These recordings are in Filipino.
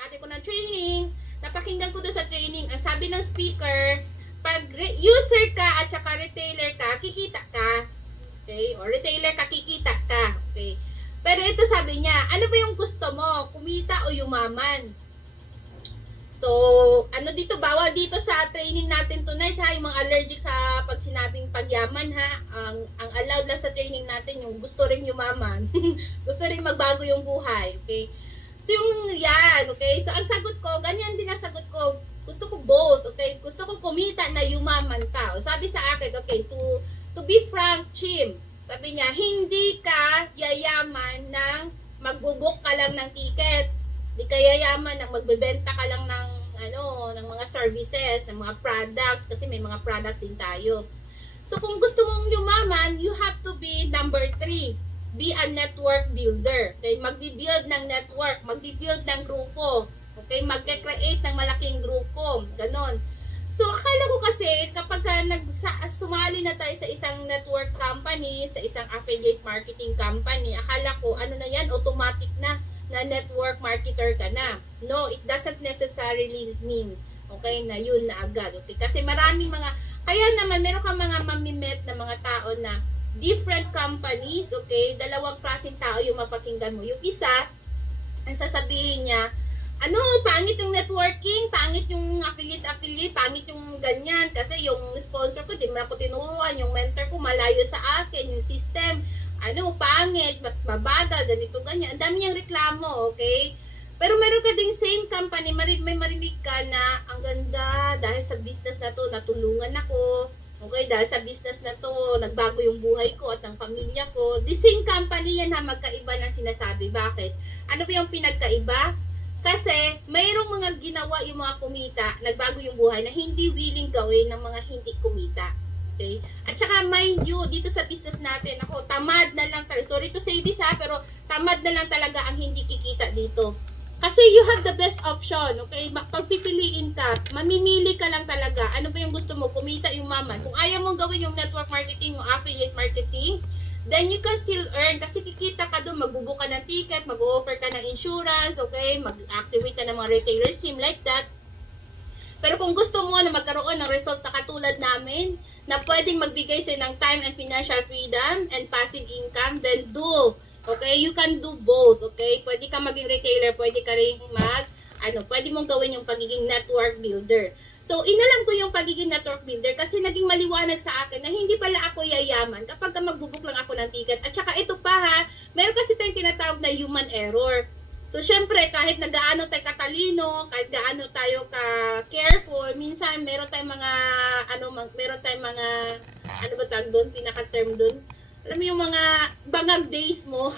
Nakate ko ng training, napakinggan ko doon sa training, ang sabi ng speaker, pag user ka at saka retailer ka, kikita ka. Okay? O retailer ka, kikita ka. Okay? Pero ito sabi niya, ano ba yung gusto mo? Kumita o yumaman? So, ano dito, bawal dito sa training natin tonight ha, yung mga allergic sa pag sinabing pagyaman ha, ang allowed lang sa training natin yung gusto rin yumaman, gusto rin magbago yung buhay, okay? So, yung yan, okay? So, ang sagot ko, ganyan din ang sagot ko, gusto ko both, okay? Gusto ko kumita na yumaman ka. O, sabi sa akin, okay, to be frank, Chim, sabi niya, hindi ka yayaman ng magbubuk ka lang ng ticket. Hindi ka yayaman na magbebenta ka lang ng ng mga services, ng mga products kasi may mga products din tayo. So kung gusto mong yumaman, you have to be number 3. Be a network builder. Okay, magbi-build ng network, magbi-build ng grupo. Okay, magke-create ng malaking grupo. Ganon. So akala ko kasi kapag sumali na tayo sa isang network company, sa isang affiliate marketing company, akala ko ano na yan, automatic na network marketer ka na. No, it doesn't necessarily mean, okay, na yun na agad. Okay? Kasi maraming kaya naman meron ka mga mamimet na mga tao na different companies, okay, dalawang klaseng tao yung mapakinggan mo. Yung isa, ang sasabihin niya, pangit yung networking, pangit yung affiliate, pangit yung ganyan. Kasi yung sponsor ko, di mo ako tinuruan, yung mentor ko, malayo sa akin, yung system, pangit, mabagal, ganito, ganyan. Ang dami niyang reklamo, okay? Pero meron ka ding same company, may marinig ka na, ang ganda, dahil sa business na to, natulungan ako, okay? Dahil sa business na to, nagbago yung buhay ko at ng pamilya ko. The same company yan ha, magkaiba ng sinasabi. Bakit? Ano ba yung pinagkaiba? Kasi, mayroong mga ginawa yung mga kumita, nagbago yung buhay na hindi willing gawin ng mga hindi kumita. Okay? At saka mind you, dito sa business natin, ako, tamad na lang talaga. Sorry to say this ha, pero tamad na lang talaga ang hindi kikita dito. Kasi you have the best option, okay? Pagpipiliin ka, mamimili ka lang talaga. Ano ba yung gusto mo? Kumita, yumaman. Kung ayaw mong gawin yung network marketing, yung affiliate marketing, then you can still earn. Kasi kikita ka doon, magbubook ka ng ticket, mag-offer ka ng insurance, okay? Mag-activate ka ng mga retailer SIM, like that. Pero kung gusto mo na magkaroon ng results na katulad namin, na pwedeng magbigay sa'yo ng time and financial freedom and passive income, then do. Okay? You can do both. Okay? Pwede ka maging retailer, pwede ka rin pwede mong gawin yung pagiging network builder. So, inalam ko yung pagiging network builder kasi naging maliwanag sa akin na hindi pala ako yayaman kapag magbubuk lang ako ng ticket. At saka ito pa ha, meron kasi tayong tinatawag na human error. So, syempre, kahit na gaano tayo katalino, kahit gaano tayo ka-careful, minsan, meron tayong mga, ano ba tawag doon, pinaka-term doon? Alam mo yung mga bangag days mo,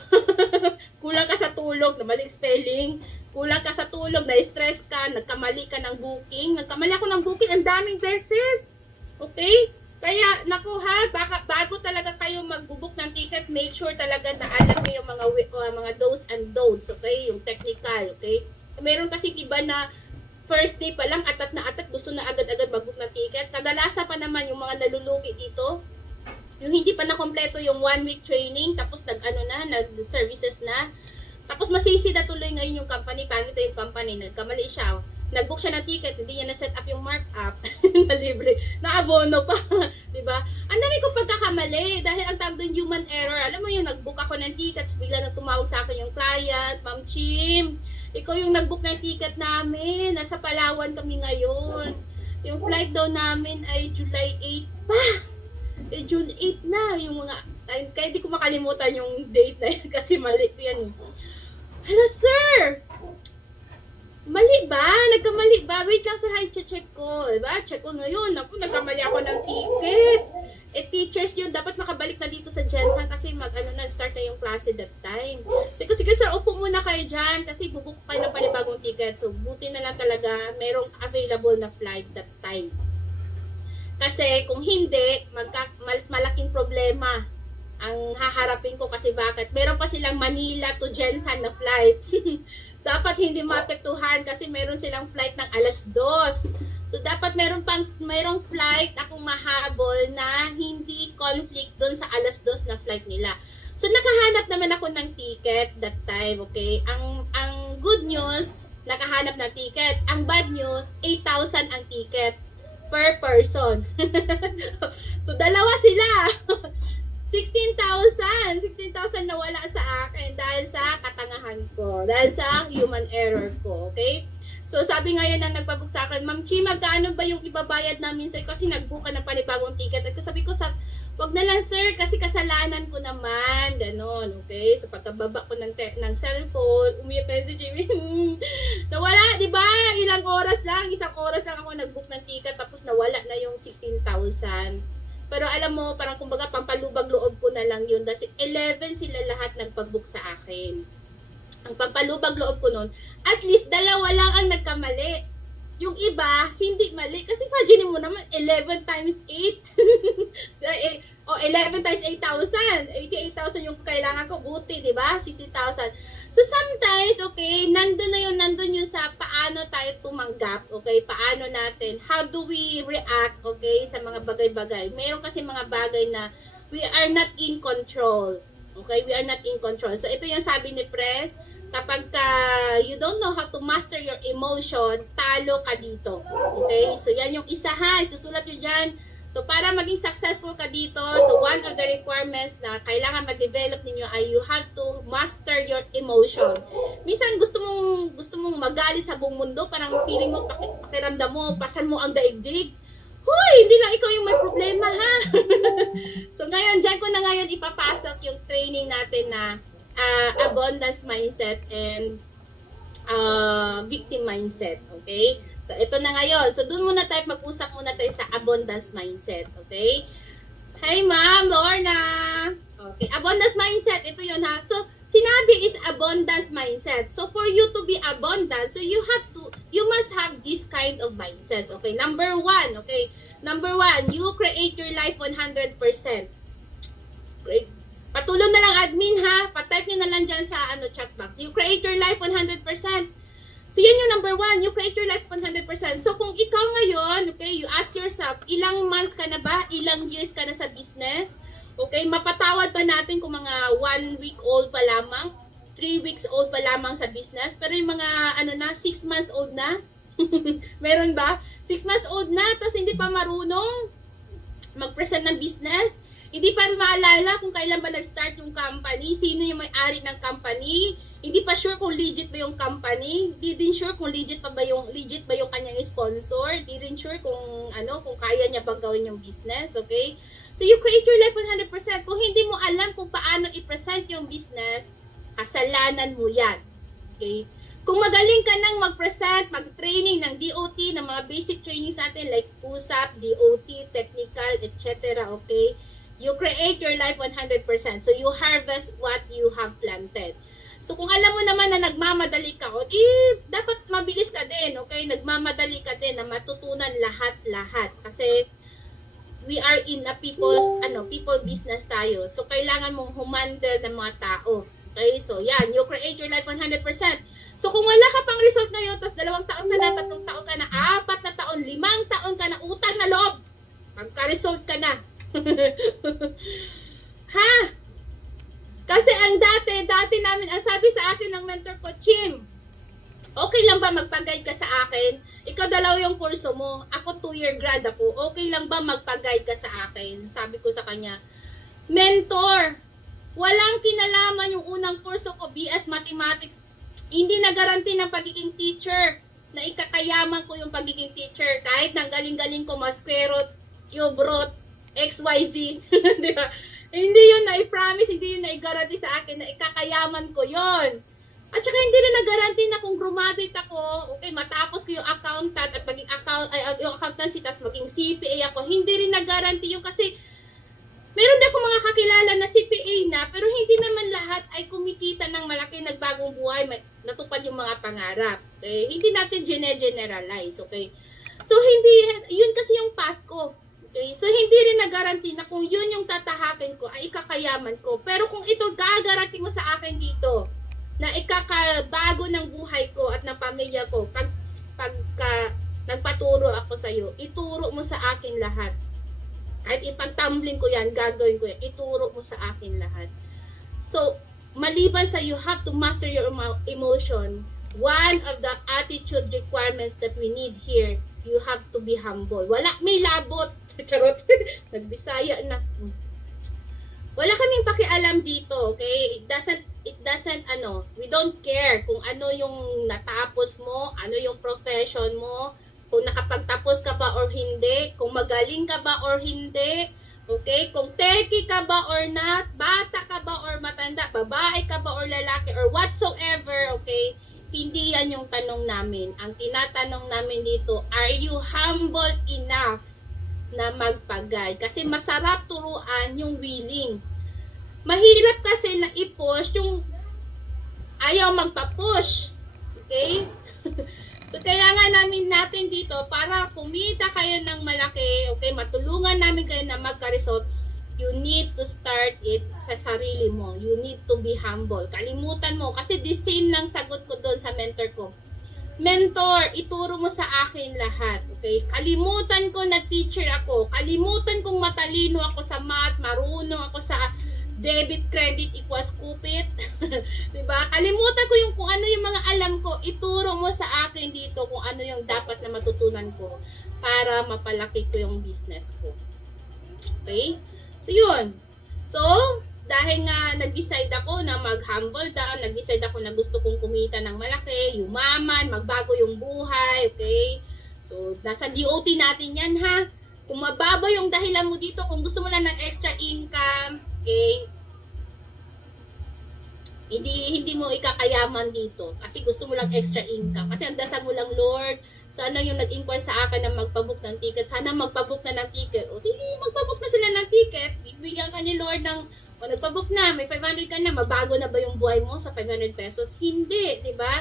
kulang ka sa tulog, namali spelling, kulang ka sa tulog, na-stress ka, nagkamali ka ng booking, nagkamali ako ng booking, ang daming beses, okay? Kaya, naku ha, bago talaga kayo magbubook ng ticket, make sure talaga na alam niyo yung mga do's and don'ts, okay? Yung technical, okay? Meron kasi iba na first day pa lang, atat na atat, gusto na agad-agad magbook ng ticket. Kadalasan pa naman yung mga nalulugi dito, yung hindi pa na-kompleto yung 1 week training, tapos nag-services na, tapos masisi na tuloy ngayon yung company, pangit yung company, nagkamali siya, nag-book siya ng ticket, hindi niya na-set up yung markup, na libre, na-abono pa, diba? Ang dami kong pagkakamali, dahil ang tawag doon human error, alam mo yung nag-book ako ng tickets, bigla na tumawag sa akin yung client, Ma'am Chim, ikaw yung nag-book ng ticket namin, nasa Palawan kami ngayon, yung flight daw namin ay July 8 pa, June 8 na, yung mga, kaya di ko makalimutan yung date na yan, kasi mali yan. Hello sir! Mali ba? Nagkamali ba? Wait lang sir, check ko. Diba? Check ko ngayon. Ako, nagkamali ako ng ticket. Teachers yun, dapat makabalik na dito sa Jensen kasi start na yung klase that time. Sige sir, upo muna kayo dyan kasi bubuk kayo ng panibagong ticket. So, buti na lang talaga merong available na flight that time. Kasi kung hindi, mas malaking problema ang haharapin ko kasi bakit? Meron pa silang Manila to Jensen na flight. Dapat hindi maapektuhan kasi meron silang flight ng 2:00. So, dapat merong flight akong mahabol na hindi conflict doon sa 2:00 na flight nila. So, nakahanap naman ako ng ticket that time, okay? Ang good news, nakahanap ng ticket. Ang bad news, 8,000 ang ticket per person. So, dalawa sila. 16,000 nawala sa akin dahil sa katangahan ko, dahil sa human error ko, okay? So, sabi ngayon ng nagpabook sa akin, Ma'am Chi, magkano ba yung ibabayad namin sa'yo? Kasi nag-book ka ng panibagong ticket. At sabi ko, wag na lang sir, kasi kasalanan ko naman, ganon, okay? So, pagkababa ko ng cellphone, umiyak tayo si Jimmy, nawala, di ba? Isang oras lang ako nag-book ng ticket, tapos nawala na yung 16,000. Pero alam mo, parang kumbaga pampalubag loob ko na lang yun, kasi 11 sila lahat nagpag-book sa akin. Ang pampalubag loob ko nun, at least dalawa lang ang nagkamali. Yung iba, hindi mali. Kasi imagine mo naman, 11 times 8. O, 11 times 8,000. 88,000 yung kailangan ko. Buti, di ba? 60,000. So, sometimes, okay, nandun yun sa paano tayo tumanggap. Okay, paano natin, how do we react, okay, sa mga bagay-bagay. Mayroon kasi mga bagay na we are not in control. Okay, we are not in control. So, ito yung sabi ni Pres, kapag you don't know how to master your emotion, talo ka dito. Okay? So, yan yung isa ha. Isusulat nyo dyan. So, para maging successful ka dito, so one of the requirements na kailangan ma-develop ninyo ay you have to master your emotion. Minsan, gusto mong magalit sa buong mundo, parang feeling mo, pakiramdam mo, pasan mo ang daigdig. Hoy, hindi lang ikaw yung may problema ha. So, ngayon, dyan ko na ngayon ipapasok yung training natin na abundance mindset and victim mindset, okay? So, ito na ngayon. So, dun muna tayo, mag-usap muna tayo sa abundance mindset, okay? Hi, Ma'am Lorna! Okay, abundance mindset, ito yun ha. So, sinabi is abundance mindset. So, for you to be abundant, so you must have this kind of mindsets, okay? Number one, you create your life 100%. Great. Patulong na lang admin ha, patype nyo na lang dyan sa chat box. You create your life 100%. So yan yung number one, you create your life 100%. So kung ikaw ngayon, okay, you ask yourself, ilang months ka na ba? Ilang years ka na sa business? Okay, mapatawad ba natin kung mga 1 week old pa lamang, 3 weeks old pa lamang sa business? Pero yung mga 6 months old na? Meron ba? 6 months old na, tapos hindi pa marunong mag-present ng business? Hindi pa maalala kung kailan ba nag-start yung company, sino yung may-ari ng company, hindi pa sure kung legit ba yung company, hindi din sure kung legit ba yung kanyang sponsor, hindi rin sure kung kaya niya bang gawin yung business, okay? So you create your life 100%. Kung hindi mo alam kung paano i-present yung business, kasalanan mo yan. Okay? Kung magaling ka nang mag-present, mag-training ng DOT, ng mga basic trainings natin like USAP, DOT, technical, etc. Okay? You create your life 100%. So, you harvest what you have planted. So, kung alam mo naman na nagmamadali ka, dapat mabilis ka din, okay? Nagmamadali ka din na matutunan lahat-lahat. Kasi, we are in a people business tayo. So, kailangan mong humandle ng mga tao. Okay? So, yan. You create your life 100%. So, kung wala ka pang result ngayon, tapos 2 taon ka na, 3 taon ka na, 4 na taon, 5 taon ka na, utang na loob, magka-result ka na. Ha? Kasi ang dati namin, ang sabi sa akin ng mentor ko, Chim, okay lang ba magpag-guide ka sa akin? Ikaw 2 yung kurso mo, ako 2-year grad ako, okay lang ba magpag-guide ka sa akin? Sabi ko sa kanya, mentor, walang kinalaman yung unang kurso ko, BS Mathematics, hindi na garanti ng pagiging teacher, na ikakayaman ko yung pagiging teacher, kahit nang galing-galing ko, square root, cube root, XYZ, di ba? Hindi yun na i-promise, hindi yun na i-guarantee sa akin na ikakayaman ko yon. At saka hindi rin na-guarantee na kung graduate ako, okay, matapos ko yung accountant at maging yung accountancy, tapos maging CPA ako, hindi rin na-guarantee yun kasi meron din akong mga kakilala na CPA na, pero hindi naman lahat ay kumikita ng malaki, nagbagong buhay, natupad yung mga pangarap. Okay? Hindi natin generalize, okay? So, hindi, yun kasi yung path ko. Okay? So, hindi rin na-guarantee na kung yun yung tatahakin ko, ay ikakayaman ko. Pero kung ito gagaranti mo sa akin dito, na ikakabago ng buhay ko at ng pamilya ko, pagka nagpaturo ako sa iyo, ituro mo sa akin lahat. Kahit ipagtumbling ko yan, gagawin ko yan, ituro mo sa akin lahat. So, maliban sa you have to master your emotion, one of the attitude requirements that we need here, you have to be humble. Wala, may labot. Charot. Nagbisaya na. Wala kaming pakialam dito, okay? It doesn't, we don't care kung ano yung natapos mo, ano yung profession mo, kung nakapagtapos ka ba or hindi, kung magaling ka ba or hindi, okay? Kung techie ka ba or not, bata ka ba or matanda, babae ka ba or lalaki, or whatsoever, okay? Hindi yan yung tanong namin. Ang tinatanong namin dito, are you humble enough na magpagay? Kasi masarap turuan yung willing. Mahirap kasi na i-push yung ayaw magpa-push. Okay? So, kailangan natin dito para kumita kayo ng malaki, okay, matulungan namin kayo na magka-result, you need to start it sa sarili mo. You need to be humble. Kalimutan mo. Kasi the same lang sagot ko doon sa mentor ko. Mentor, ituro mo sa akin lahat. Okay? Kalimutan ko na teacher ako. Kalimutan kong matalino ako sa math, marunong ako sa debit, credit equals kupit. Diba? Kalimutan ko yung kung ano yung mga alam ko. Ituro mo sa akin dito kung ano yung dapat na matutunan ko para mapalaki ko yung business ko. Okay? So, yun. So, dahil nga nag-decide ako na mag-humble down, nag-decide ako na gusto kong kumita ng malaki, yumaman, magbago yung buhay, okay? So, nasa DOT natin yan, ha? Kung mababa yung dahilan mo dito, kung gusto mo lang ng extra income, okay? Hindi mo ikakayaman dito kasi gusto mo lang extra income. Kasi ang dasal mo lang, Lord, sana yung nag-inquire sa akin na magpabook ng ticket, sana magpabook na ng ticket. O, di, magpabook na sila ng ticket. Bibigyan ka ni Lord ng, o nagpabook na, may 500 ka na, mabago na ba yung buhay mo sa 500 pesos? Hindi, di ba?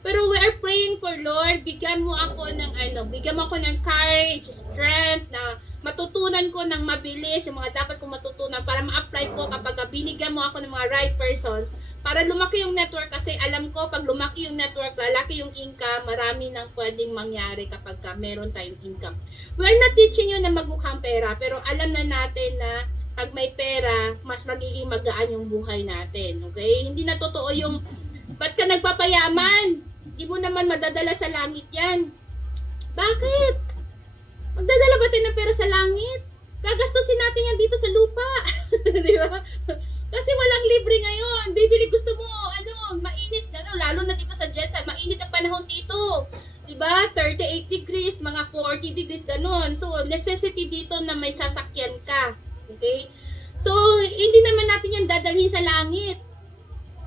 Pero we are praying for Lord, bigyan mo ako ng bigyan mo ako ng courage, strength, na matutunan ko ng mabilis yung mga dapat kong matutunan para ma-apply ko kapag binigyan mo ako ng mga right persons para lumaki yung network. Kasi alam ko pag lumaki yung network, lalaki yung income, marami nang pwedeng mangyari kapag meron tayong income. We're not teaching you na magmukhang pera, pero alam na natin na pag may pera, mas magiging magaan yung buhay natin. Okay? Hindi na totoo yung ba't ka nagpapayaman? Di mo naman madadala sa langit yan. Bakit? Magdadala ba tayo ng pera sa langit? Gagastusin natin yan dito sa lupa. Di ba? Kasi walang libre ngayon. Bibili, gusto mo, mainit, lalo na dito sa Jetson, mainit ang panahon dito. Di ba? 38 degrees, mga 40 degrees, ganon. So, necessity dito na may sasakyan ka. Okay? So, hindi naman natin yan dadalhin sa langit.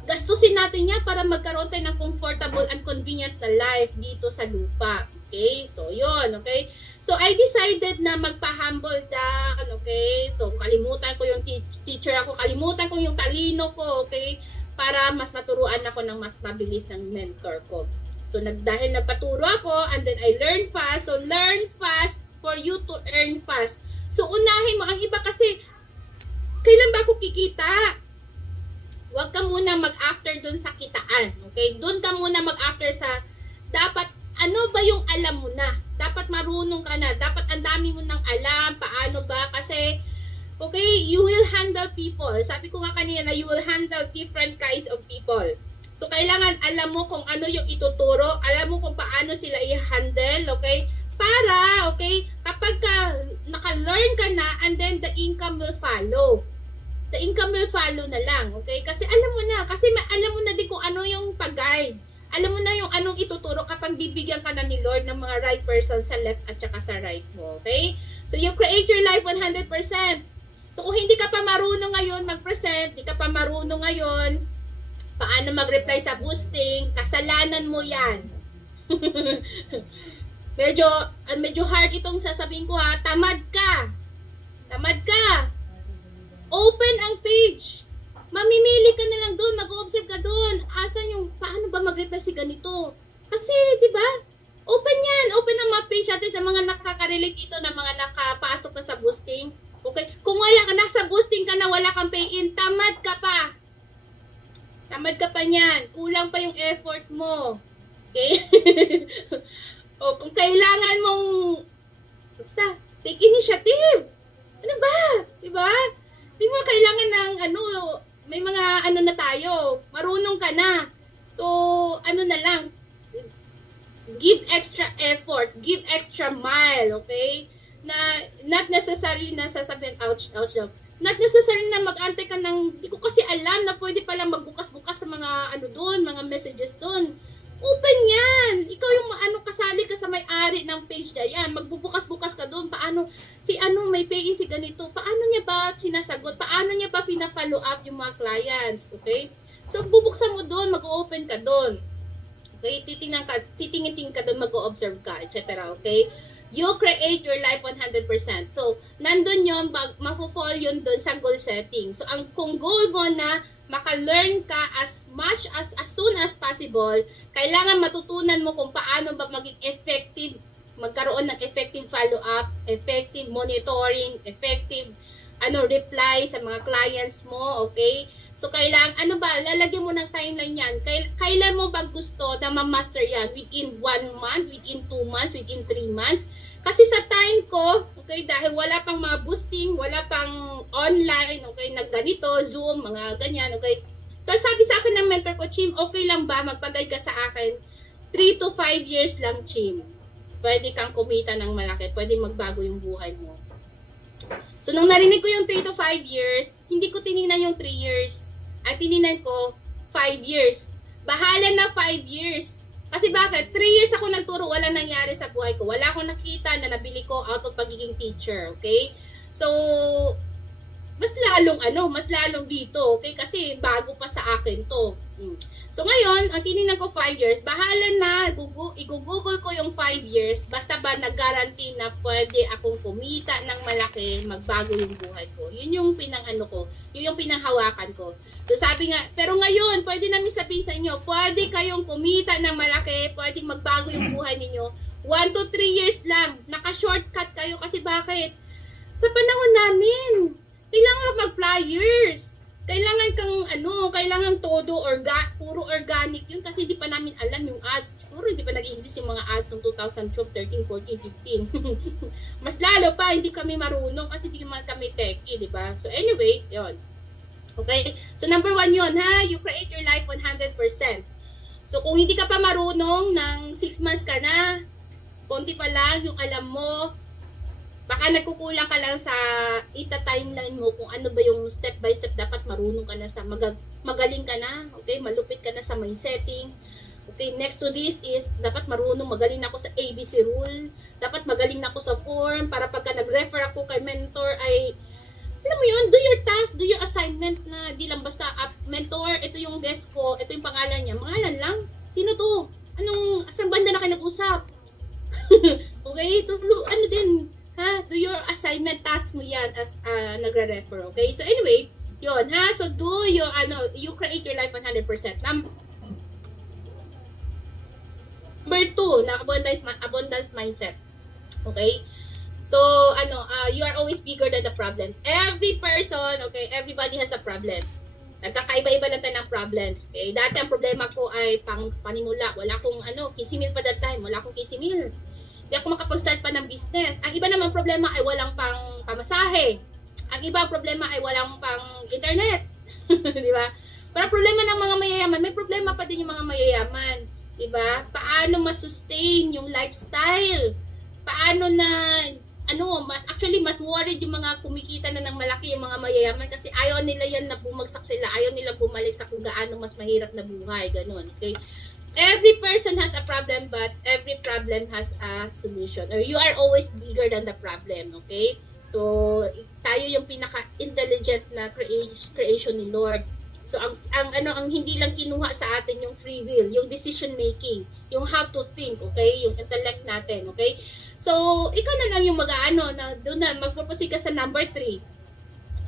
Gastusin natin yan para magkaroon tayo ng comfortable and convenient na life dito sa lupa. Okay? So, yun. Okay? So, I decided na magpa-humble down. Okay? So, kalimutan ko yung teacher ako. Kalimutan ko yung talino ko. Okay? Para mas maturuan ako ng mas mabilis ng mentor ko. So, dahil nagpaturo ako, and then I learn fast. So, learn fast for you to earn fast. So, unahin mo. Ang iba kasi, kailan ba ako kikita? Huwag ka muna mag-after dun sa kitaan. Okay? Dun ka muna mag-after sa dapat, ano ba yung alam mo na? Dapat marunong ka na. Dapat ang dami mo nang alam. Paano ba? Kasi, okay, you will handle people. Sabi ko nga kanina, you will handle different kinds of people. So, kailangan alam mo kung ano yung ituturo. Alam mo kung paano sila i-handle. Okay? Para, okay, kapag naka-learn ka na, and then the income will follow. The income will follow na lang, okay? Kasi alam mo na, alam mo na din kung ano yung pag-guide. Alam mo na yung anong ituturo kapag bibigyan ka na ni Lord ng mga right person sa left at saka sa right mo, okay? So, you create your life 100%. So, kung hindi ka pa marunong ngayon mag-present, hindi ka pa marunong ngayon, paano mag-reply sa boosting, kasalanan mo yan. medyo hard itong sasabihin ko, ha? Tamad ka. Tamad ka. Open ang page. Mamimili ka na lang doon, mag-observe ka doon. Asan yung, paano ba mag-reply si ganito? Kasi, di ba? Open yan. Open ang mga page natin sa mga nakaka-relate dito na mga nakapasok na sa boosting. Okay? Kung wala ka, nasa boosting ka na, wala kang pay-in, tamad ka pa. Tamad ka pa niyan. Kulang pa yung effort mo. Okay? O, kung kailangan mong, basta, take initiative. Ano ba? Di ba? Di mo kailangan ng may mga na tayo, marunong ka na. So, na lang, give extra effort, give extra mile, okay? Na not necessarily na sasabihin, ouch, ouch, ouch. Not necessarily na mag-antay ka ng, di ko kasi alam na pwede palang magbukas-bukas sa mga ano doon, mga messages doon. Open yan! Ikaw yung kasali ka sa may-ari ng page na yan. Magbubukas-bukas ka doon. Paano, si may pay si ganito, paano niya ba sinasagot? Paano niya ba pina-follow up yung mga clients? Okay? So, bubuksan mo doon, mag-open ka doon. Okay? Titingin ka doon, mag-observe ka, etc. Okay? You create your life 100%. So, nandun yun, mafo-fall yun dun sa goal setting. So, kung goal mo na maka-learn ka as soon as possible, kailangan matutunan mo kung paano ba maging effective, magkaroon ng effective follow-up, effective monitoring, effective reply sa mga clients mo, okay? So, kailangan, lalagyan mo ng timeline yan. Kailan mo ba gusto na ma-master yan? Within 1 month, within 2 months, within 3 months? Kasi sa time ko, okay, dahil wala pang mga boosting, wala pang online, okay, nagganito, Zoom, mga ganyan, okay. So, sabi sa akin ng mentor ko, Chim, okay lang ba magpagay ka sa akin? 3 to 5 years lang, Chim. Pwede kang kumita ng malaki, pwede magbago yung buhay mo. So, nung narinig ko yung 3 to 5 years, hindi ko tinignan yung 3 years. At tinignan ko 5 years. Bahala na 5 years. Kasi bakit? 3 years ako nagturo, walang nangyari sa buhay ko. Wala akong nakita na nabili ko out of pagiging teacher, okay? So, mas lalong dito, okay? Kasi bago pa sa akin to. So, ngayon, ang tinignan ko 5 years, bahala na, i-google ko yung 5 years, basta ba nag-guarantee na pwede akong kumita ng malaki, magbago yung buhay ko. Yun yung yun yung pinanghawakan ko. So, sabi nga, pero ngayon, pwede namin sabihin sa inyo, pwede kayong kumita ng malaki, pwede magbago yung buhay ninyo. 1 to 3 years lang, naka-shortcut kayo kasi bakit? Sa panahon namin, kailangan mag-flyers. Kailangan kailangan puro organic yun kasi hindi pa namin alam yung ads. Siguro hindi pa nag-exist yung mga ads noong 2012, 13, 14, 15. Mas lalo pa, hindi kami marunong kasi hindi kami techie, di ba? So anyway, yon. Okay? So number 1 yun, ha? You create your life 100%. So kung hindi ka pa marunong, ng 6 months ka na, konti pa lang yung alam mo, baka nagkukulang ka lang sa ita-timeline mo kung ano ba yung step by step dapat marunong ka na sa magaling ka na, okay? Malupit ka na sa my setting. Okay, next to this is dapat magaling na ako sa ABC rule. Dapat magaling na ako sa form para pagka nag-refer ako kay mentor ay alam mo yun, do your task, do your assignment na di lang basta mentor, ito yung guest ko, ito yung pangalan niya. Pangalan lang? Sino to? Saan banda na kayo nag-usap? Okay, din? Ha? Do your assignment task mo yan as nagre-refer, okay? So anyway, yun, ha? So do your, you create your life 100%. Number 2, na abundance mindset. Okay? So, you are always bigger than the problem. Every person, okay, everybody has a problem. Nagkakaiba-iba lang tayo ng problem. Okay? Dati ang problema ko ay panimula. Wala akong, kisimil pa that time. Wala akong kisimil. Hindi ako makapag-start pa ng business. Ang iba naman problema ay walang pang pamasahe. Ang iba problema ay walang pang internet. Di ba? Para problema ng mga mayayaman, may problema pa din yung mga mayayaman. Di ba? Paano ma-sustain yung lifestyle? Paano na, mas worried yung mga kumikita na ng malaki, yung mga mayayaman kasi ayaw nila yan na bumagsak sila. Ayaw nila bumalik sa kung gaano mas mahirap na buhay. Ganun. Okay? Every person has a problem, but every problem has a solution. Or you are always bigger than the problem, okay? So, tayo yung pinaka-intelligent na creation ni Lord. So, ang hindi lang kinuha sa atin yung free will, yung decision making, yung how to think, okay? Yung intellect natin, okay? So, ikaw na lang yung doon na magpropose ka sa number 3.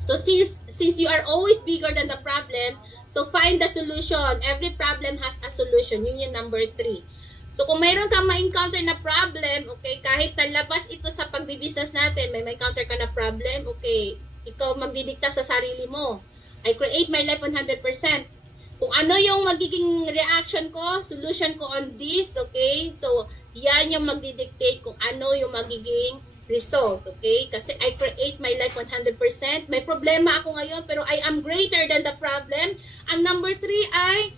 So, since you are always bigger than the problem, so find the solution. Every problem has a solution. Yun yung number 3. So, kung mayroon kang ma-encounter na problem, okay, kahit talabas ito sa pagbibusiness natin, may ma-encounter ka na problem, okay, ikaw magdidikta sa sarili mo. I create my life 100%. Kung ano yung magiging reaction ko, solution ko on this, okay, so, yan yung magdidictate kung ano yung magiging result, okay? Kasi I create my life 100%. May problema ako ngayon, pero I am greater than the problem. Ang number 3 ay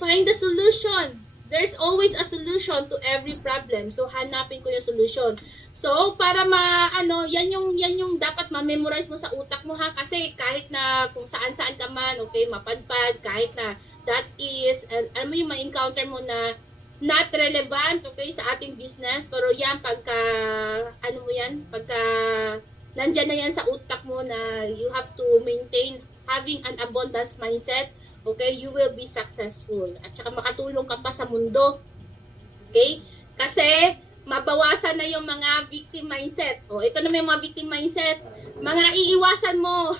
find the solution. there's always a solution to every problem. So, hanapin ko yung solution. So, para yan yung dapat ma-memorize mo sa utak mo ha. Kasi kahit na kung saan-saan ka man, okay, mapadpad, kahit na that is, ano mo yung ma-encounter mo na not relevant, okay, sa ating business. Pero yan, pagka nandyan na yan sa utak mo na you have to maintain having an abundance mindset, okay, you will be successful. At saka makatulong ka pa sa mundo. Okay? Kasi, mabawasan na yung mga victim mindset. O, ito na may mga victim mindset. Mga iiwasan mo.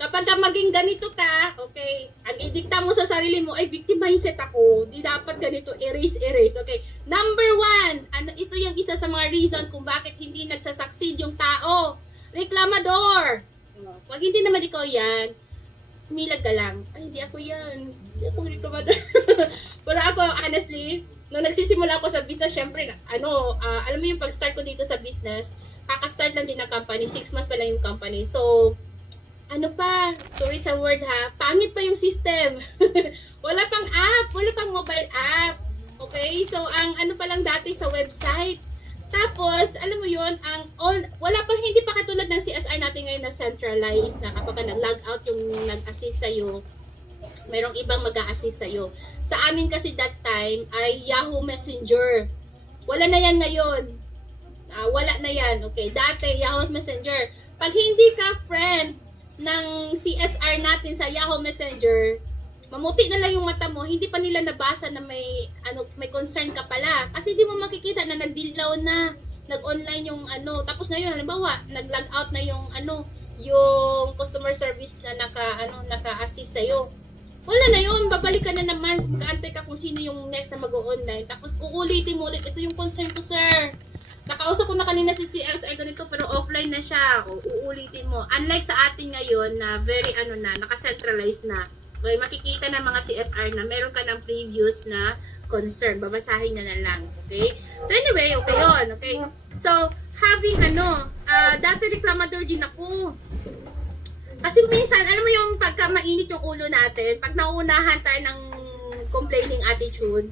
Kapag ka maging ganito ka, okay, ang idikta mo sa sarili mo, ay victim mindset ako. Di dapat ganito, erase. Okay? Number 1, ito yung isa sa mga reasons kung bakit hindi nagsasucceed yung tao. Reklamador. Wag hindi naman ikaw yan. Umilag ka lang. Ay, hindi ako yan. Hindi ako reklamador. Pero ako, honestly, nung nagsisimula ako sa business, syempre, alam mo yung pag-start ko dito sa business, kaka-start lang din ng company, 6 months pa lang yung company. So, sorry sa word ha, pangit pa yung system. Wala pang app, wala pang mobile app. Okay? So, ang pa lang dati sa website. Tapos, alam mo yun, hindi pa katulad ng CSR natin ngayon na centralized, na kapag nag-log out yung nag-assist sa'yo, mayroong ibang mag-a-assist sa'yo. Sa amin kasi that time ay Yahoo Messenger. Wala na yan ngayon. Wala na yan. Okay, dati Yahoo Messenger. Pag hindi ka friend ng CSR natin sa Yahoo Messenger, mamuti na lang yung mata mo, hindi pa nila nabasa na may concern ka pala. Kasi hindi mo makikita na nagdilaw na, nag-online yung tapos ngayon, halimbawa, nag-log out na yung yung customer service na naka-assist sa'yo. Wala na yun, babalik ka na naman, kaantay ka kung sino yung next na mag-online. Tapos uulitin mo ulit, ito yung concern ko, sir. Nakausap ko na kanina si CSR ganito, pero offline na siya. Uulitin mo. Unlike sa atin ngayon na very naka-centralized na. Okay, makikita ng mga CSR na meron ka ng previous na concern. Babasahin na lang. Okay? So anyway, okay yun. Okay? So, having dati reklamador din ako. Kasi minsan, alam mo yung pagka mainit yung ulo natin, pag nauunahan tayo ng complaining attitude,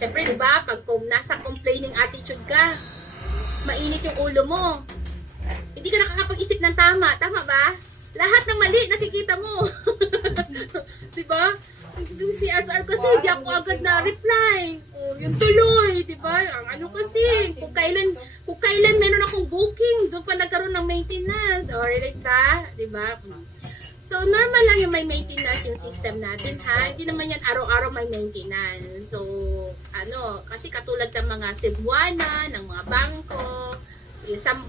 syempre, di ba, pag nasa complaining attitude ka, mainit yung ulo mo, hindi ka nakakapag-isip ng tama. Tama ba? Lahat ng mali, nakikita mo. Di ba? Yung CSR kasi, hindi ako agad na-reply. Yung tuloy, di ba? Ang kasi, kung kailan meron akong booking, doon pa nagkaroon ng maintenance. O, relate ba? Di ba? So, normal lang yung may maintenance yung system natin, ha? Hindi naman yan araw-araw may maintenance. So, kasi katulad ng mga Cebuana, ng mga bangko,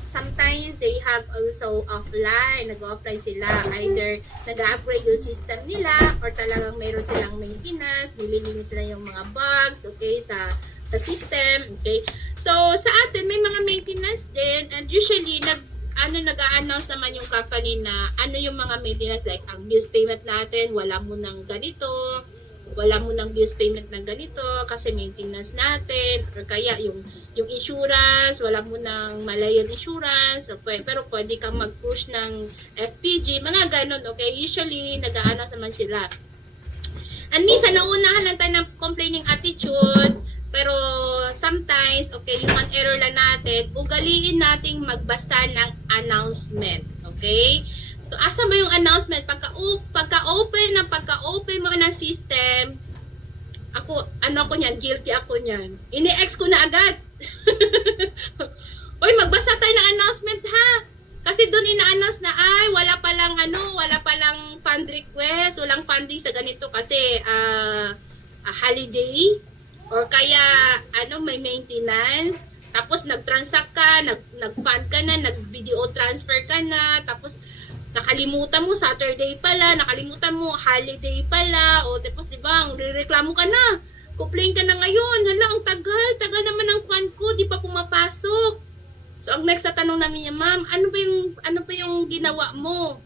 sometimes they have also offline, nag-offline sila, either nag-upgrade yung system nila or talagang mayroon silang maintenance, nililinis sila yung mga bugs, okay, sa system, okay. So sa atin may mga maintenance din, and usually nag-a-announce naman yung company na yung mga maintenance, like ang bills payment natin, wala mo ng ganito, wala mo ng bills payment ng ganito kasi maintenance natin, or kaya yung insurance, wala mo ng Malayan insurance, okay, pero pwede kang mag-push ng FPG, mga ganon, okay, usually nag-aanos naman sila. And minsan, nauunahan lang tayo ng complaining attitude, pero sometimes, okay, human error lang natin, ugaliin nating magbasa ng announcement, okay? So, asa ba yung announcement? Pagka-open mo ng system, ako niyan, guilty ako niyan. Ini-ex ko na agad. Uy, magbasa tayo ng announcement, ha? Kasi doon ina-announce na, wala palang fund request, walang funding sa ganito kasi holiday, or kaya, may maintenance. Tapos, nag-transact ka, nag-fund ka na, nag-video transfer ka na, tapos, nakalimutan mo Saturday pala, nakalimutan mo holiday pala, o tapos diba, reklamo ka na, complain ka na ngayon, ang tagal naman ng fund ko, di pa pumapasok. So ang next na tanong namin niya, ma'am, ano ba yung ginawa mo?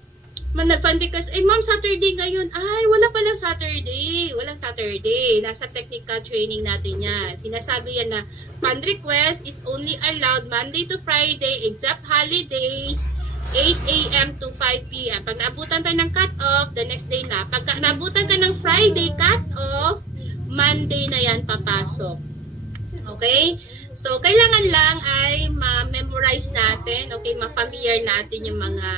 Nag-fund request, ma'am, Saturday ngayon, wala palang Saturday, walang Saturday, nasa technical training natin yan. Sinasabi yan na fund request is only allowed Monday to Friday except holidays, 8 a.m. to 5 p.m. Pag naabutan tayo ng cut-off, the next day na. Pag naabutan ka ng Friday cut-off, Monday na yan papasok. Okay? So, kailangan lang ay ma-memorize natin, okay? Ma-familiar natin yung mga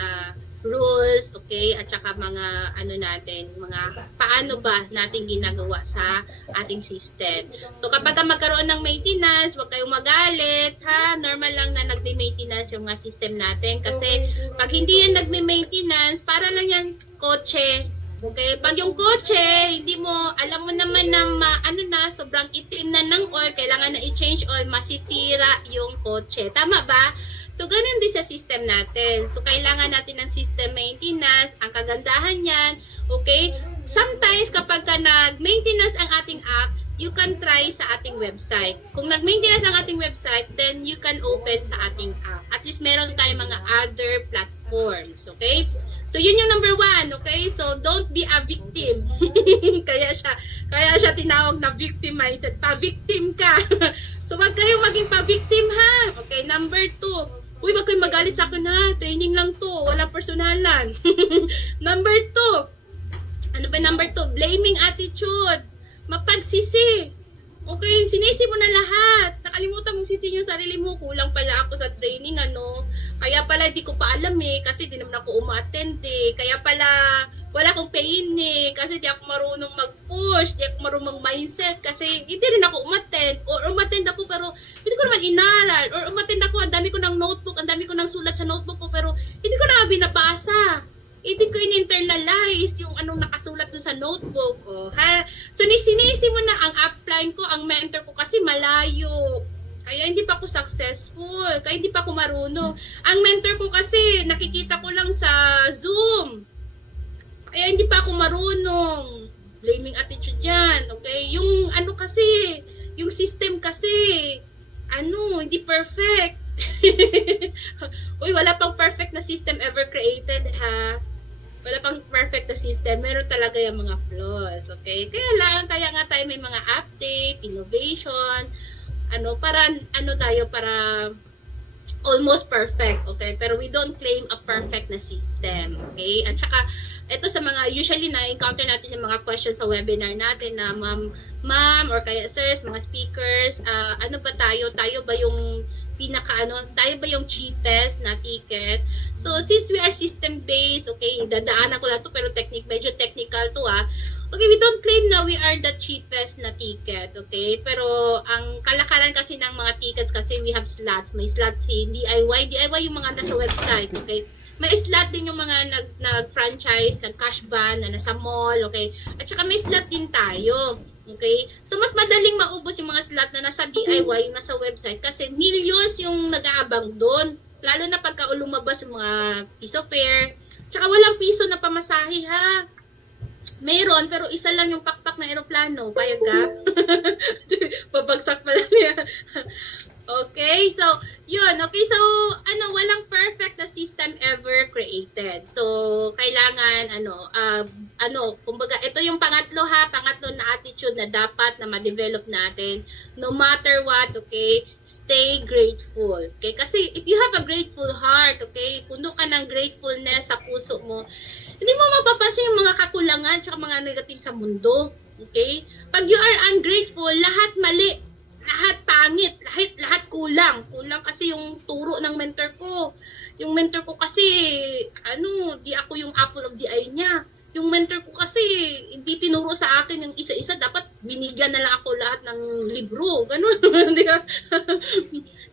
rules, okay? At saka mga ano natin, mga paano ba natin ginagawa sa ating system. So, kapag magkaroon ng maintenance, huwag kayong magalit, ha? Normal lang na nagme-maintenance yung mga system natin. Kasi, pag hindi yan nagme-maintenance, para lang yan kotse. Okay, pag yung kotse, hindi mo, alam mo naman na sobrang itim na ng oil, kailangan na i-change oil, masisira yung kotse. Tama ba? So, ganun din sa system natin. So, kailangan natin ng system maintenance, ang kagandahan yan, okay? Sometimes, kapag ka nag-maintenance ang ating app, you can try sa ating website. Kung nag-maintenance ang ating website, then you can open sa ating app. At least meron tayong mga other platforms, okay? So, yun yung number 1, okay? So, don't be a victim. kaya siya tinawag na victim mindset. Pa-victim ka. So, wag kayong maging pa-victim, ha? Okay, number 2. Uy, wag kayong magalit sa akin, ha? Training lang to. Walang personalan. Number 2. Ano ba number 2? Blaming attitude. Mapagsisi. Okay, sinisi mo na lahat. Nakalimutan mong sisihin yung sarili mo. Kulang pala ako sa training, ano. Kaya pala hindi ko pa alam kasi di naman ako uma-attend Kaya pala wala akong pain kasi di ako marunong mag-push, di ako marunong mindset kasi hindi rin ako umattend. Or umattend ako pero hindi ko naman inaral. Or umattend ako, ang dami ko ng notebook, ang dami ko ng sulat sa notebook ko pero hindi ko na binabasa. Hindi ko in-internalize yung anong nakasulat dun sa notebook ko. Ha? So, sinisi mo na ang upline ko, ang mentor ko kasi malayo. Kaya hindi pa ako successful. Kaya hindi pa ako marunong. Ang mentor ko kasi nakikita ko lang sa Zoom. Kaya hindi pa ako marunong. Blaming attitude yan. Okay? Yung ano kasi, yung system kasi, hindi perfect. Uy, wala pang perfect na system ever created, ha? Wala pang perfect na system. Meron talaga yung mga flaws, okay? Kaya nga tayo may mga update, innovation, para almost perfect, okay? Pero we don't claim a perfect na system, okay? At saka, ito sa mga, usually na-encounter natin yung mga questions sa webinar natin na ma'am, or kaya sirs, mga speakers, ano ba tayo? Tayo ba yung tayo ba yung cheapest na ticket? So, since we are system-based, okay, dadaanan ko lang to pero medyo technical to, okay, we don't claim na we are the cheapest na ticket, okay? Pero, ang kalakaran kasi ng mga tickets kasi we have slots. May slots si DIY yung mga nasa website, okay? May slot din yung mga nag-franchise, nag-cash ban, na nasa mall, okay? At saka may slot din tayo. Okay? So, mas madaling maubos yung mga slot na nasa DIY, yung nasa website, kasi millions yung nag-aabang doon. Lalo na pagka lumabas yung mga piso fare. Tsaka walang piso na pamasahe, ha? Meron, pero isa lang yung pakpak na eroplano. Payag ka? Babagsak pala niya. Okay, so, yun. Okay, so, walang perfect na system ever created. So, kailangan, kumbaga, ito yung pangatlo na attitude na dapat na ma-develop natin. No matter what, okay, stay grateful. Okay, kasi if you have a grateful heart, okay, puno ka ng gratefulness sa puso mo, hindi mo mapapansin yung mga kakulangan at mga negative sa mundo. Okay? Pag you are ungrateful, lahat mali. Lahat pangit, lahat kulang. Kulang kasi yung turo ng mentor ko. Yung mentor ko kasi, di ako yung apple of the eye niya. Yung mentor ko kasi, hindi tinuro sa akin yung isa-isa. Dapat binigyan na lang ako lahat ng libro. Ganun. Di ba?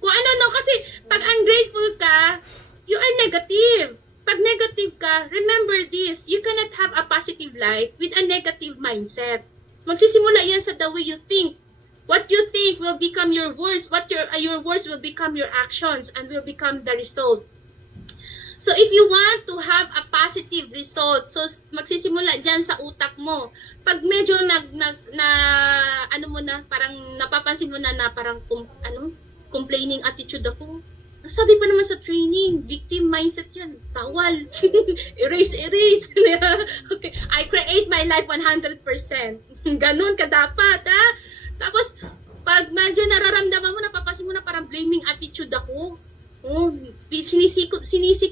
Kung kasi pag ungrateful ka, you are negative. Pag negative ka, remember this, you cannot have a positive life with a negative mindset. Magsisimula yan sa the way you think. What you think will become your words. Your words will become your actions and will become the result. So, if you want to have a positive result, so magsisimula dyan sa utak mo. Pag medyo parang napapansin mo na parang, complaining attitude ako. Sabi pa naman sa training, victim mindset yan. Bawal. Erase. Okay. I create my life 100%. Ganun ka dapat, ha? Tapos, pag medyo nararamdaman mo, napapansin mo na parang blaming attitude ako. Oh, sinisik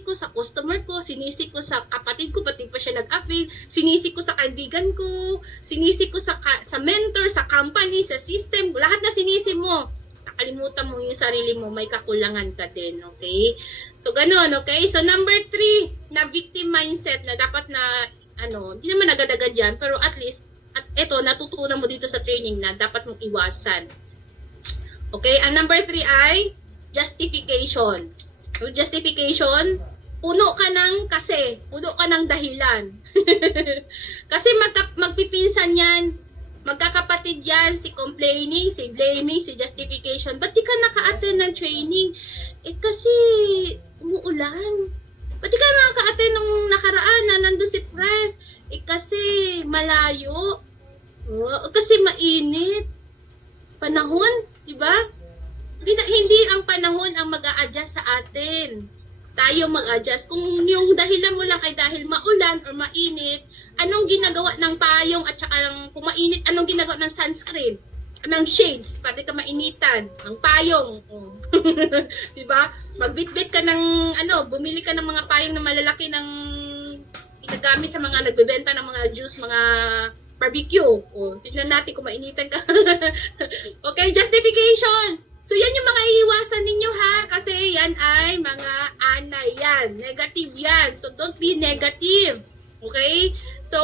ko sa customer ko, sinisik ko sa kapatid ko, pati pa siya nag-avail, sinisik ko sa kaibigan ko, sinisik ko sa mentor, sa company, sa system, lahat na sinisi mo. Nakalimutan mo yung sarili mo, may kakulangan ka din, okay? So, ganun, okay? So, number 3, na victim mindset na dapat na, hindi naman agad-agad yan, pero at least, at eto, natutunan mo dito sa training na dapat mong iwasan. Okay? Ang number 3 ay justification. Yung justification, puno ka ng dahilan. Kasi magpipinsan yan, magkakapatid yan, si complaining, si blaming, si justification. Ba't di ka naka-attend ng training? Kasi umuulan. Ba't di ka naka-attend nung nakaraan na nandun si Press? Kasi malayo. Kasi mainit. Panahon, di ba? Hindi ang panahon ang mag-a-adjust sa atin. Tayo mag-adjust. Kung yung dahilan mo lang ay dahil maulan or mainit, anong ginagawa ng payong at saka kung mainit, anong ginagawa ng sunscreen? Ng shades, para ka mainitan. Ang payong. Oh. Diba? Magbitbit ka ng, bumili ka ng mga payong na malalaki ng ginagamit sa mga nagbebenta ng mga juice, mga barbecue. Oh, tignan natin kung mainitan ka. Okay, justification. So, yan yung mga iiwasan ninyo ha, kasi yan ay mga anay yan. Negative yan. So, don't be negative. Okay? So,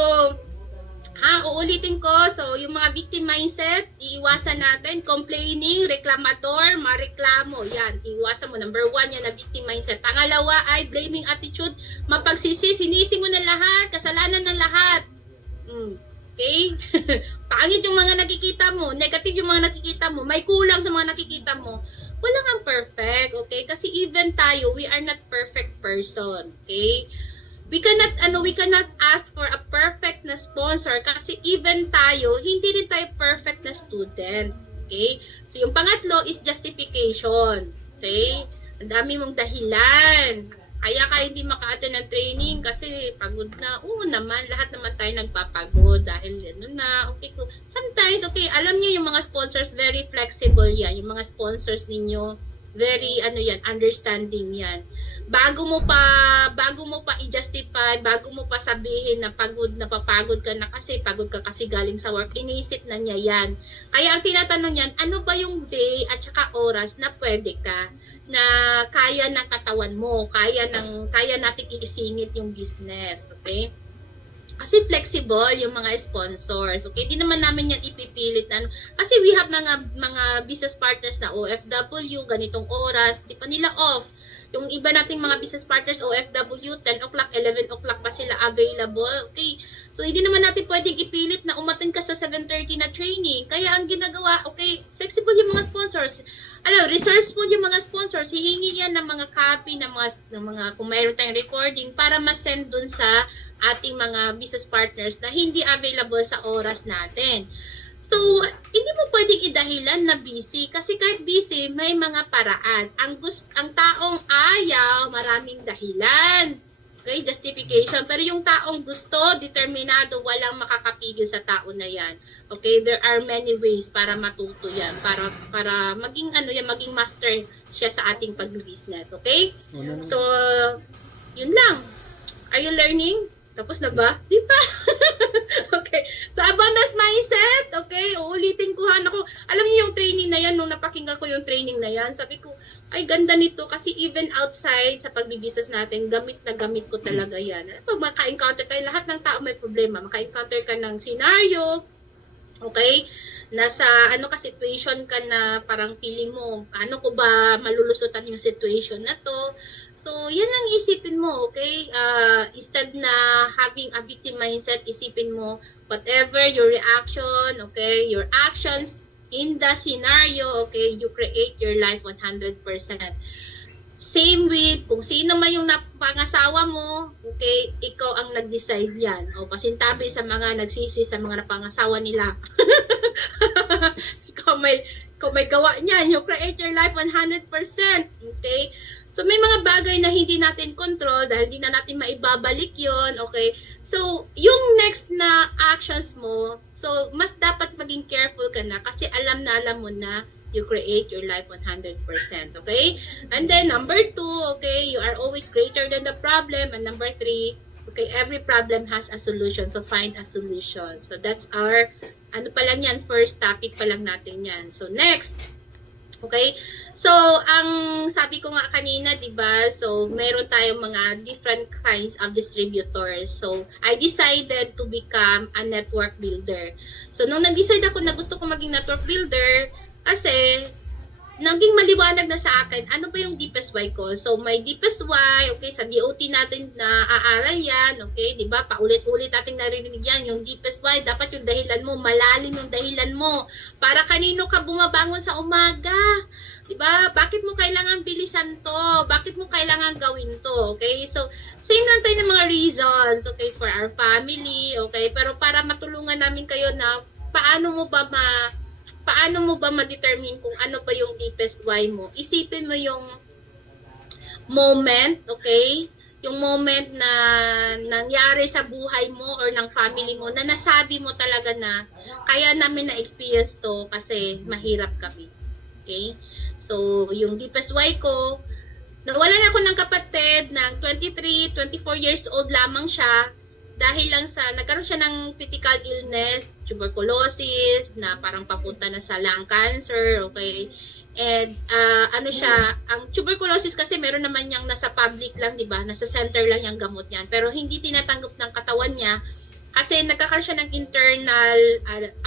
uulitin ko. So, yung mga victim mindset, iiwasan natin. Complaining, reklamator, mareklamo. Yan, iiwasan mo. Number 1, yan na victim mindset. Pangalawa ay blaming attitude. Mapagsisi, sinisi mo na lahat, kasalanan ng lahat. Okay? Pangit yung mga nakikita mo, negative yung mga nakikita mo, may kulang sa mga nakikita mo. Wala kang perfect, okay? Kasi even tayo, we are not perfect person, okay? We cannot ask for a perfect na sponsor kasi even tayo, hindi rin tayo perfect na student, okay? So yung pangatlo is justification, okay? Ang dami mong dahilan. Kaya ka hindi maka-attend ng training kasi pagod na. Oo naman, lahat naman tayo nagpapagod dahil okay. Sometimes, okay, alam niyo yung mga sponsors, very flexible yan. Yung mga sponsors ninyo, very, understanding yan. Bago mo pa i-justify, bago mo pa sabihin na napapagod ka na kasi, pagod ka kasi galing sa work, iniisip na niya yan. Kaya ang tinatanong niyan, ano ba yung day at saka oras na pwede ka? Na kaya ng katawan mo, kaya nating isingit yung business, okay? Kasi flexible yung mga sponsors, okay? Di naman namin yan ipipilit na, kasi we have mga business partners na OFW, ganitong oras, di pa nila off. Yung iba nating mga business partners OFW, 10 o'clock, 11 o'clock pa sila available, okay? So, hindi naman natin pwedeng ipilit na umattend ka sa 7:30 na training. Kaya ang ginagawa, okay, flexible yung mga sponsors. Resourceful yung mga sponsors. Hihingi yan ng mga copy, ng mga kung mayroon tayong recording para ma-send dun sa ating mga business partners na hindi available sa oras natin. So, hindi mo pwedeng idahilan na busy kasi kahit busy, may mga paraan. Ang taong ayaw, maraming dahilan. Okay, justification. Pero yung taong gusto, determinado, walang makakapigil sa tao na yan. Okay, there are many ways para matuto yan. Para maging maging master siya sa ating pag-business. Okay? So, yun lang. Are you learning? Tapos na ba? Di pa. Okay. So, abundance mindset. Okay. Uulitin ko ha. Naku, alam niyo yung training na yan, nung napakinggan ko yung training na yan, sabi ko, ay ganda nito kasi even outside sa pagbibusiness natin, gamit na gamit ko talaga yan. Pag maka-encounter tayo, lahat ng tao may problema. Maka-encounter ka ng scenario, okay? Nasa situation ka na parang feeling mo, paano ko ba malulusutan yung situation na to? So, yan ang isipin mo, okay? Instead na having a victim mindset, isipin mo, whatever your reaction, okay, your actions in the scenario, okay, you create your life 100%. Same with, kung sino man yung napangasawa mo, okay, ikaw ang nag-decide yan. O, pasintabi sa mga nagsisi sa mga napangasawa nila. Ikaw may gawa niyan, you create your life 100%, okay? So, may mga bagay na hindi natin control dahil hindi na natin maibabalik yon, okay? So, yung next na actions mo, so, mas dapat maging careful ka na kasi alam mo na you create your life 100%, okay? And then number 2, okay, you are always greater than the problem. And number 3, okay, every problem has a solution, so find a solution. So that's our, ano pa lang yan, first topic pa lang natin yan. So next, okay, so ang sabi ko nga kanina, diba, so meron tayong mga different kinds of distributors. So I decided to become a network builder. So nung nag-decide ako na gusto ko maging network builder, kasi naging maliwanag na sa akin, ano ba yung deepest why ko? So, may deepest why, okay, sa DOT natin na aaral yan, okay, di ba? Paulit-ulit nating narinig yan, yung deepest why, dapat yung dahilan mo, malalim yung dahilan mo. Para kanino ka bumabangon sa umaga? Di ba? Bakit mo kailangan bilisan to? Bakit mo kailangan gawin to? Okay, so, same lang tayo ng mga reasons, okay, for our family, okay, pero para matulungan namin kayo na paano mo ba ma-determine kung ano ba yung deepest why mo? Isipin mo yung moment, okay? Yung moment na nangyari sa buhay mo or ng family mo na nasabi mo talaga na kaya namin na-experience to kasi mahirap kami. Okay? So, yung deepest why ko, nawalan ako ng kapatid ng 23, 24 years old lamang siya. Dahil lang sa, nagkaroon siya ng critical illness, tuberculosis, na parang papunta na sa lung cancer, okay? And, ano siya, ang tuberculosis kasi meron naman niyang nasa public lang, di ba? Nasa center lang yung gamot niyan. Pero hindi tinatanggap ng katawan niya kasi nagkakaroon siya ng internal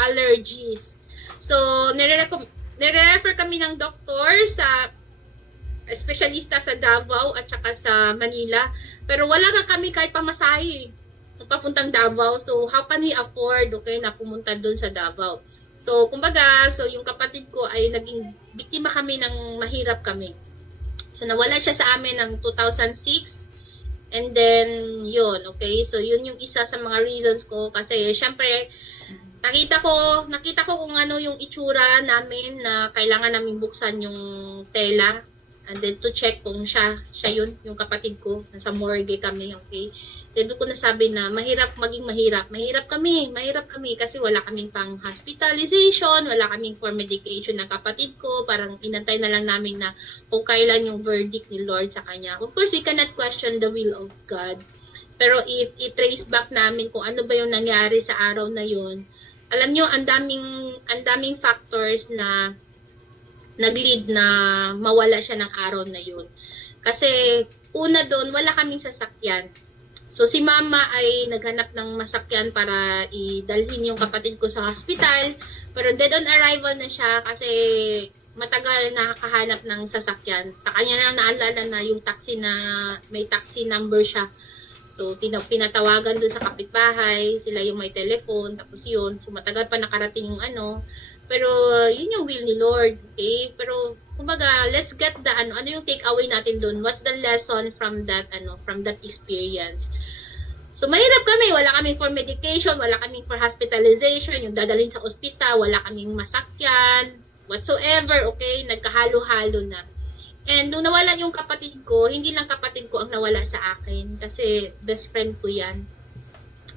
allergies. So, nire-refer kami ng doktor sa espesyalista sa Davao at saka sa Manila. Pero wala kami kahit pamasahe papuntang Davao. So, how can we afford, okay, na pumunta doon sa Davao? So, kumbaga, so yung kapatid ko ay naging biktima kami ng mahirap kami. So, nawala siya sa amin ng 2006. And then, yun, okay? So, yun yung isa sa mga reasons ko. Kasi, syempre, nakita ko kung ano yung itsura namin na kailangan namin buksan yung tela. And then, to check kung siya yun, yung kapatid ko. Nasa morgue kami, okay? Then ko nasabi na maging mahirap. Mahirap kami kasi wala kaming pang hospitalization, wala kaming for medication ng kapatid ko. Parang inantay na lang namin na kung kailan yung verdict ni Lord sa kanya. Of course, we cannot question the will of God. Pero if i-trace back namin kung ano ba yung nangyari sa araw na yun, alam nyo, ang daming factors na nag-lead na mawala siya ng araw na yun. Kasi una doon, wala kaming sasakyan. So, si mama ay naghanap ng masakyan para idalhin yung kapatid ko sa hospital. Pero dead on arrival na siya kasi matagal nakakahanap ng sasakyan. Sa kanya lang naalala na yung taxi na may taxi number siya. So, pinatawagan doon sa kapitbahay. Sila yung may telephone. Tapos yun. So, matagal pa nakarating yung ano. Pero, yun yung will ni Lord. Okay? Pero, kumbaga, let's get the ano yung take away natin doon? What's the lesson from that experience? So, mahirap kami. Wala kaming for medication, wala kaming for hospitalization, yung dadalhin sa ospital, wala kaming masakyan, whatsoever, okay? Nagkahalo-halo na. And nung nawala yung kapatid ko, hindi lang kapatid ko ang nawala sa akin kasi best friend ko yan.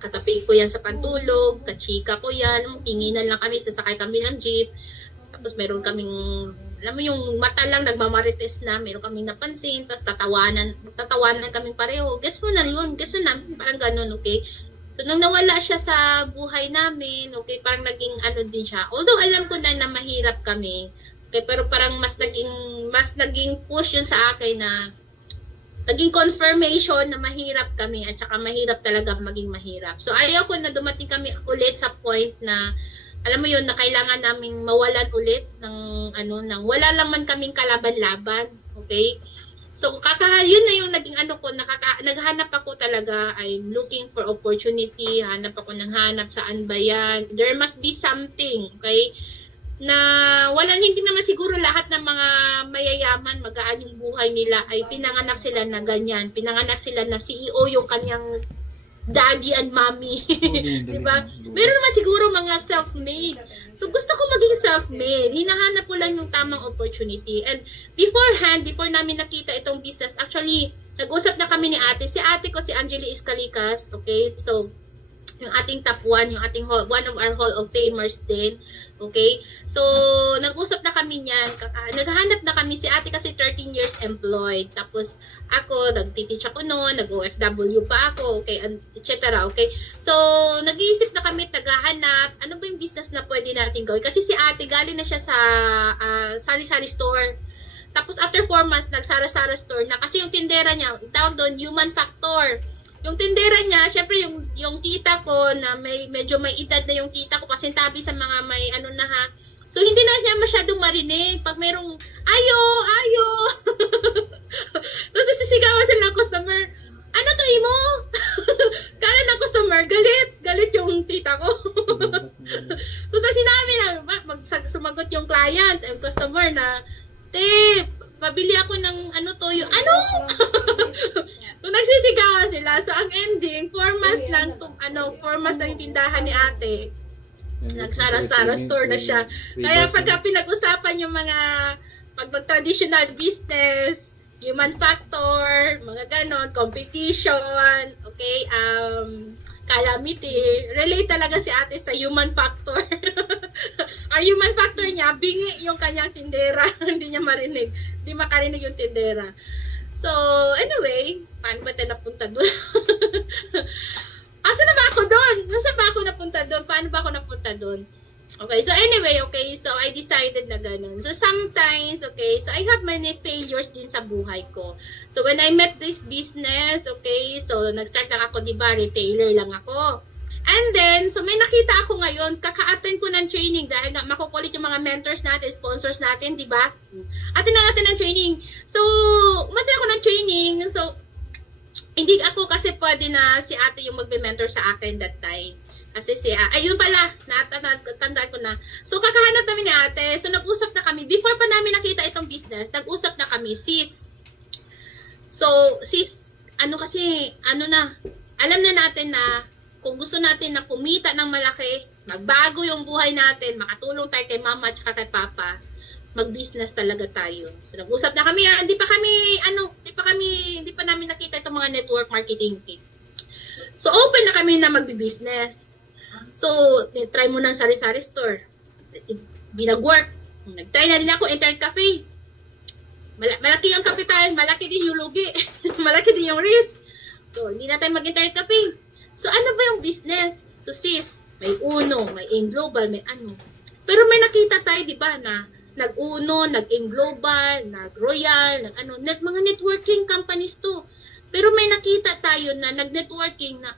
Katabi ko yan sa pagtulog, kachika ko yan, tinginan lang kami, sasakay kami ng jeep. Tapos meron kaming, alam mo yung mata lang nagmamarites na, meron kaming napansin, tapos tatawanan kaming pareho. Gets mo na yun, gets na namin, parang ganun, okay? So nung nawala siya sa buhay namin, okay, parang naging ano din siya. Although alam ko na mahirap kami, okay, pero parang mas naging push yun sa akin na naging confirmation na mahirap kami at saka mahirap talaga maging mahirap. So ayaw ko na dumating kami ulit sa point na alam mo yun na kailangan naming mawalan ulit ng nang wala lang man kaming kalaban-laban, okay? So yun na yung naging ko, naghanap ako talaga, I'm looking for opportunity, hanap saan ba yan? There must be something, okay? Na hindi naman siguro lahat ng mga mayayaman, magaan yung buhay nila ay pinanganak sila na ganyan. Pinanganak sila na CEO yung kanyang daddy and mommy. Diba? Meron naman siguro mga self-made. So gusto ko maging self-made. Hinahanap ko lang yung tamang opportunity. And before namin nakita itong business, actually, nag-usap na kami ni ate. Si ate ko, si Angeli Iscalicas, okay? So, yung ating top 1, yung ating one of our Hall of Famers din. Okay? So, nag-usap na kami niyan. Naghahanap na kami si ate kasi 13 years employed. Tapos, ako, nag-teach ako noon, nag-OFW pa ako, okay, etc. Okay? So, nag-iisip na kami, naghahanap, ano ba yung business na pwede natin gawin? Kasi si ate, galing na siya sa sari-sari store. Tapos, after 4 months, nag-Sara-Sara store na. Kasi yung tindera niya, tawag doon, human factor. Yung tindera niya, syempre yung tita ko na medyo may edad na yung tita ko kasi tabi sa mga may ano na ha. So hindi na niya masyadong marinig pag merong ayo. Tapos sisigawan sila ng customer. Ano to imo? Kala ng customer, galit yung tita ko. Tapos pag sinabi na, sumagot yung client, yung customer na, pabili ako ng ano to, yung ano? So nagsisigawan sila. So ang ending, 4 months lang 4 months lang yung tindahan ni ate. Nagsara-sara store na siya. Kaya pagka pinag-usapan yung mga pag-traditional business, human factor, mga ganon, competition, okay, calamity, relate talaga si ate sa human factor. Ang human factor niya, bingi yung kanyang tindera. Hindi niya marinig. Hindi makarinig yung tindera. So, anyway, paano ba tayo napunta doon? Asa na ba ako doon? Nasa ba ako napunta doon? Paano ba ako napunta doon? Okay, so anyway, okay, so I decided na ganun. So sometimes, okay, so I have many failures din sa buhay ko. So when I met this business, okay, so nag-start lang ako, diba, retailer lang ako. And then, so may nakita ako ngayon, kaka-attend ko ng training dahil nga makukulit yung mga mentors natin, sponsors natin, diba? Attend na natin ng training. So, umattend ako ng training, so hindi ako kasi pwede na si ate yung magbe-mentor sa akin that time. Kasi ayun pala, natandaan ko na. So, kakahanap namin ni ate. So, nag-usap na kami. Before pa namin nakita itong business, nag-usap na kami, sis. So, sis, alam na natin na kung gusto natin na kumita ng malaki, magbago yung buhay natin, makatulong tayo kay mama at kay papa, mag-business talaga tayo. So, nag-usap na kami. Hindi pa namin nakita itong mga network marketing. So, open na kami na magbi-business. So, try mo ng sari-sari store. Binag-work. Nag-try na rin ako, internet cafe. Malaki ang kapital, malaki din yung lugi. Malaki din yung risk. So, hindi na tayo mag-internet cafe. So, ano ba yung business? So, sis, may Uno, may Aim Global, may ano. Pero may nakita tayo, di ba, na nag-Uno, nag-Aim Global, nag-Royal, mga networking companies to. Pero may nakita tayo na nag-networking na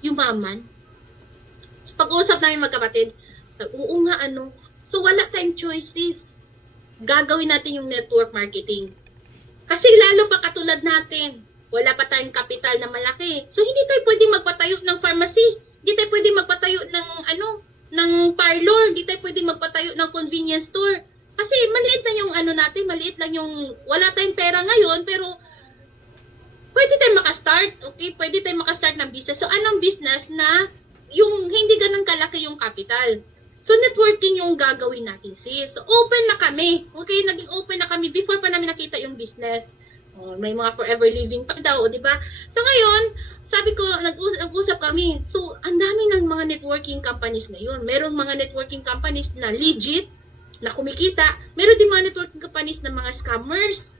yumaman. So, pag-uusap namin magkapatid, oo nga so wala tayong choices. Gagawin natin yung network marketing. Kasi lalo pa katulad natin, wala pa tayong kapital na malaki. So hindi tayo pwedeng magpatayo ng pharmacy. Hindi tayo pwedeng magpatayo ng parlor. Hindi tayo pwedeng magpatayo ng convenience store. Kasi maliit na yung natin, maliit lang yung, wala tayong pera ngayon, pero pwede tayong makastart, okay? Pwede tayong makastart ng business. So, anong business na yung hindi ganun kalaki yung capital? So, networking yung gagawin natin, sis. So, open na kami. Okay? Naging open na kami before pa namin nakita yung business. May mga forever living pa daw, di ba? So, ngayon, sabi ko, nag-usap kami. So, ang dami ng mga networking companies ngayon. Meron mga networking companies na legit, na kumikita. Meron din mga networking companies na mga scammers.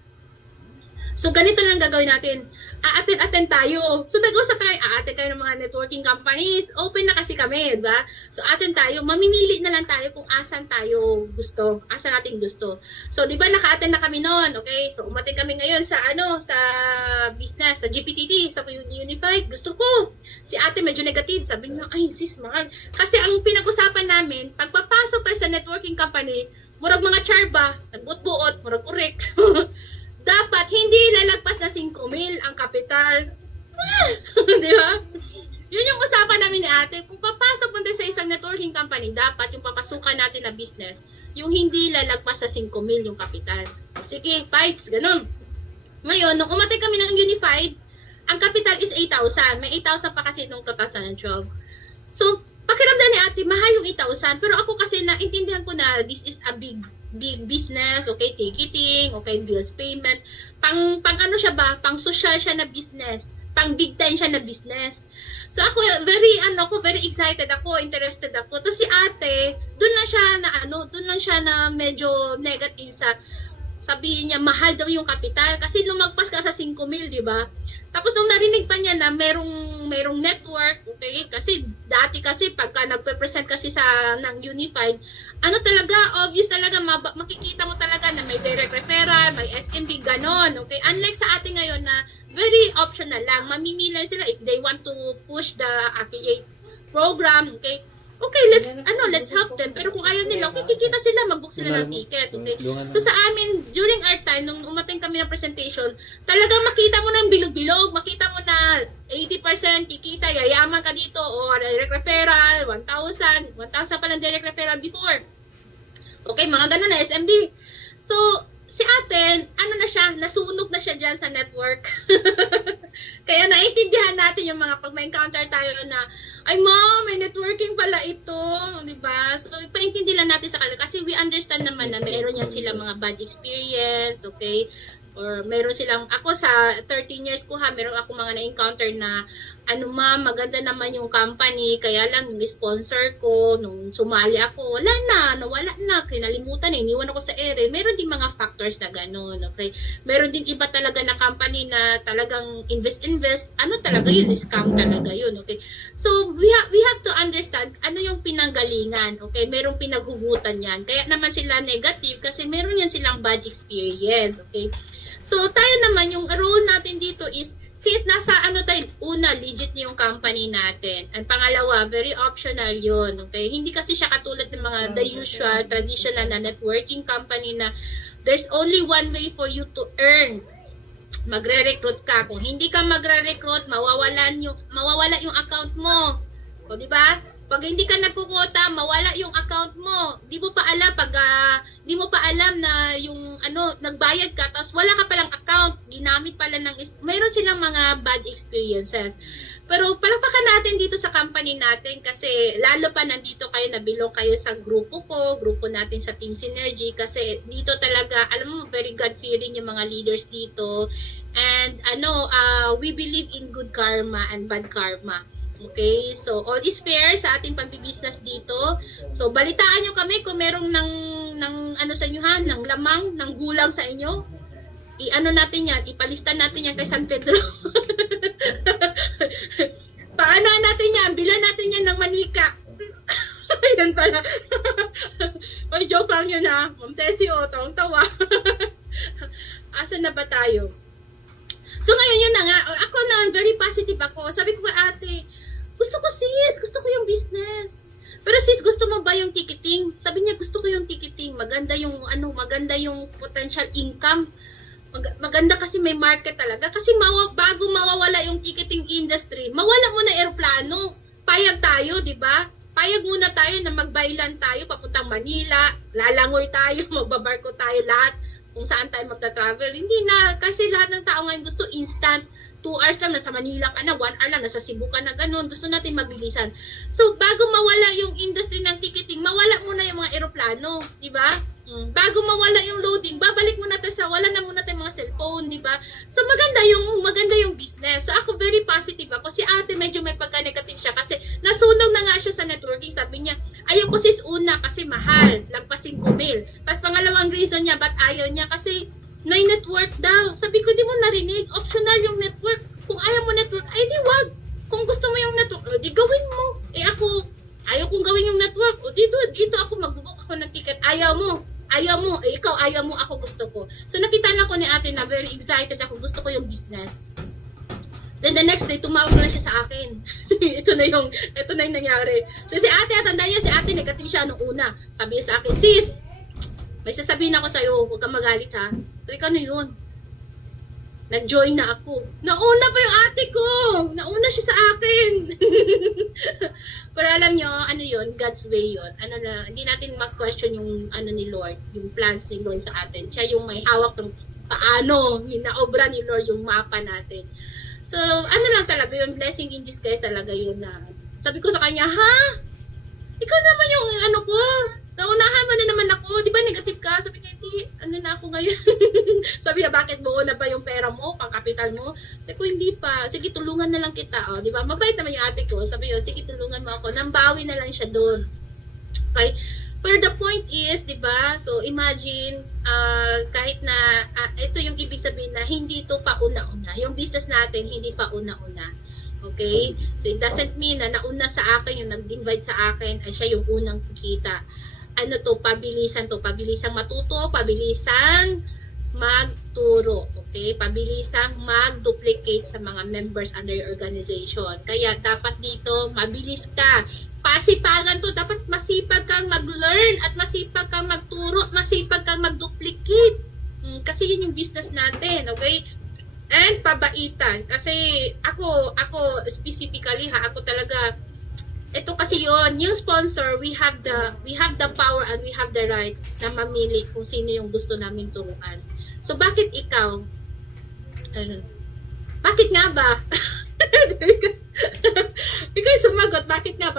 So, ganito lang gagawin natin. Attend tayo. So, nag-usap tayo, attend kayo ng mga networking companies. Open na kasi kami, diba? So, attend tayo. Mamimili na lang tayo kung asan tayo gusto. Asan natin gusto. So, diba, naka-attend na kami noon. Okay? So, umattend kami ngayon sa, sa business, sa GPTT, sa Unified. Gusto ko. Si ate medyo negative. Sabi niya, ay, sis, mahal. Kasi ang pinag-usapan namin, pagpapasok tayo sa networking company, murag mga charba, nagbut-buot, murag urek. Dapat hindi lalagpas na 5,000 ang kapital. Di ba? Yun yung usapan namin ni ate. Kung papasok mo sa isang networking company, dapat yung papasukan natin na business, yung hindi lalagpas sa 5,000 yung kapital. O sige, fights, ganun. Ngayon, nung umatay kami ng Unified, ang capital is 8,000. May 8,000 pa kasi nung 2012. So, pakiramdam ni ate, mahal yung 8,000. Pero ako kasi naintindihan ko na this is a big business, okay, ticketing, okay, bills payment. Pang ano siya ba? Pang social siya na business. Pang big time siya na business. So ako very excited ako, interested ako. Tapos si ate, doon lang siya na medyo negative sa sabihin niya mahal daw yung kapital kasi lumagpas ka sa 5,000, di ba? Tapos nung narinig pa niya na merong network, okay? Kasi dati kasi pagka nagpe-present kasi ng Unified, ano talaga, obvious talaga, makikita mo talaga na may direct referral, may SMB, ganon, okay? Unlike sa atin ngayon na very optional lang, mamimili sila if they want to push the affiliate program, okay? Okay, let's help them. Pero kung ayaw nila, okay, kikita sila, mag-book sila ng ticket, okay? So sa amin, during our time, nung umating kami ng presentation, talagang makita mo ng bilog-bilog, makita mo na 80% kikita, yayaman ka dito, o direct referral, 1,000 pa lang direct referral before. Okay, mga ganun na, SMB. So, si ate, nasunog na siya dyan sa network. Kaya naiintindihan natin yung mga pag may encounter tayo na, ay mom, may networking pala ito, di ba? So, ipaintindi lang natin sa kanila kasi we understand naman na meron yan silang mga bad experience, okay? Or meron silang, ako sa 13 years ko meron ako mga na-encounter na, maganda naman yung company, kaya lang yung sponsor ko, nung sumali ako, nawala na, kinalimutan iniwan ako sa ere. Meron din mga factors na ganun, okay? Meron din iba talaga na company na talagang invest, talaga yun, scam talaga yun, okay? So, we have to understand ano yung pinanggalingan, okay? Merong pinaghugutan yan. Kaya naman sila negative kasi meron yan silang bad experience, okay? So, tayo naman, yung role natin dito is, since nasa tayo, una, legit yung company natin. And pangalawa, very optional yun, okay? Hindi kasi siya katulad ng mga the usual, traditional na networking company na there's only one way for you to earn. Magre-recruit ka. Kung hindi ka magre-recruit, mawawala yung account mo. O, di ba? Pag hindi ka nagkukota, mawala yung account mo. Di mo pa alam na yung nagbayad ka, tapos wala ka palang account, ginamit pala mayroon silang mga bad experiences. Pero palakpakan natin dito sa company natin kasi lalo pa nandito kayo, nabilong kayo sa grupo natin sa Team Synergy kasi dito talaga, alam mo, very God-fearing yung mga leaders dito. And we believe in good karma and bad karma. Okay, so all is fair sa ating pagbibusiness dito. So balitaan nyo kami kung merong sa inyo ng lamang, ng gulang sa inyo. Natin yan, ipalista natin yan kay San Pedro. Paano natin yan? Bilan natin yan ng manika. Yan pala. Oy, joke lang yun ha. Ma'am Tessie, tawang-tawa. Asan na ba tayo? So ngayon yun na nga, ako naman very positive ako. Sabi ko kay ate, gusto ko yung business. Pero sis, gusto mo ba yung ticketing? Sabi niya, gusto ko yung ticketing. Maganda yung potential income. Maganda kasi may market talaga. Kasi bago mawawala yung ticketing industry, mawala muna eroplano. Payag tayo, di ba? Payag muna tayo na magbaylan tayo papuntang Manila, lalangoy tayo, magbabarko tayo lahat kung saan tayo magta-travel. Hindi na, kasi lahat ng tao ngayon gusto instant. 2 hours lang, nasa Manila ka na, 1 hour lang, nasa Cebu ka na, ganun. Gusto natin mabilisan. So, bago mawala yung industry ng ticketing, mawala muna yung mga eroplano, di ba? Bago mawala yung loading, babalik muna tayo wala na muna tayong mga cellphone, di ba? So, maganda yung business. So, ako very positive ako. Si ate medyo may pagka-negative siya kasi nasunog na nga siya sa networking. Sabi niya, ayaw ko sis una kasi mahal, lagpas 5,000. Tapos pangalawang reason niya, ba't ayaw niya? Kasi may network daw. Sabi ko, di mo narinig, optional yung network. Kung ayaw mo network, ay di wag. Kung gusto mo yung network, di gawin mo. Ako, ayaw kong gawin yung network. O dito ako, magbubuk ako ng ticket. Ayaw mo, ikaw ayaw mo, ako gusto ko. So nakita na ko ni ate na very excited ako, gusto ko yung business. Then the next day, tumawag na siya sa akin. ito na yung nangyari. So si ate, tandaan niyo, si ate negative siya nung una. Sabi niya sa akin, sis, may sasabihin ako sa'yo, huwag kang magalit ha. So ikaw na yun. Nag-join na ako. Nauna pa yung ate ko. Nauna siya sa akin. Pero alam nyo, yun, God's way yun. Hindi natin mag-question yung ni Lord, yung plans ni Lord sa atin. Siya yung may hawak ng paano, hinaobra ni Lord yung mapa natin. So, lang talaga yun, blessing in disguise talaga yun na. Sabi ko sa kanya, ha? Ikaw naman yung ko, naunahan mo na naman ako, di ba negative ka? Sabi ko, hindi, ano na ako ngayon? Sabi niya, bakit buo na ba yung pera mo, pang kapital mo? Sabi ko, hindi pa. Sige, tulungan na lang kita. O, di ba? Mabait naman yung ate ko. Sabi ko, sige, tulungan mo ako. Nambawi na lang siya doon. Okay? Pero the point is, di ba? So, imagine, kahit na, ito yung ibig sabihin na hindi ito pauna-una. Yung business natin, hindi pauna-una. Okay? So, it doesn't mean na nauna sa akin, yung nag-invite sa akin, ay siya yung unang kikita. Ano to, pabilisan matuto, pabilisang magturo, okay? Pabilisang mag-duplicate sa mga members under your organization. Kaya dapat dito, mabilis ka. Pasipagan to, dapat masipag kang mag-learn at masipag kang magturo, masipag kang mag-duplicate. Kasi yun yung business natin, okay? And pabaitan. Kasi ako specifically ako talaga, ito kasi yon, yung sponsor, we have the power and we have the right na mamili kung sino yung gusto naming turuan. So bakit ikaw? Bakit nga ba? Ikaw sumagot, bakit nga ba?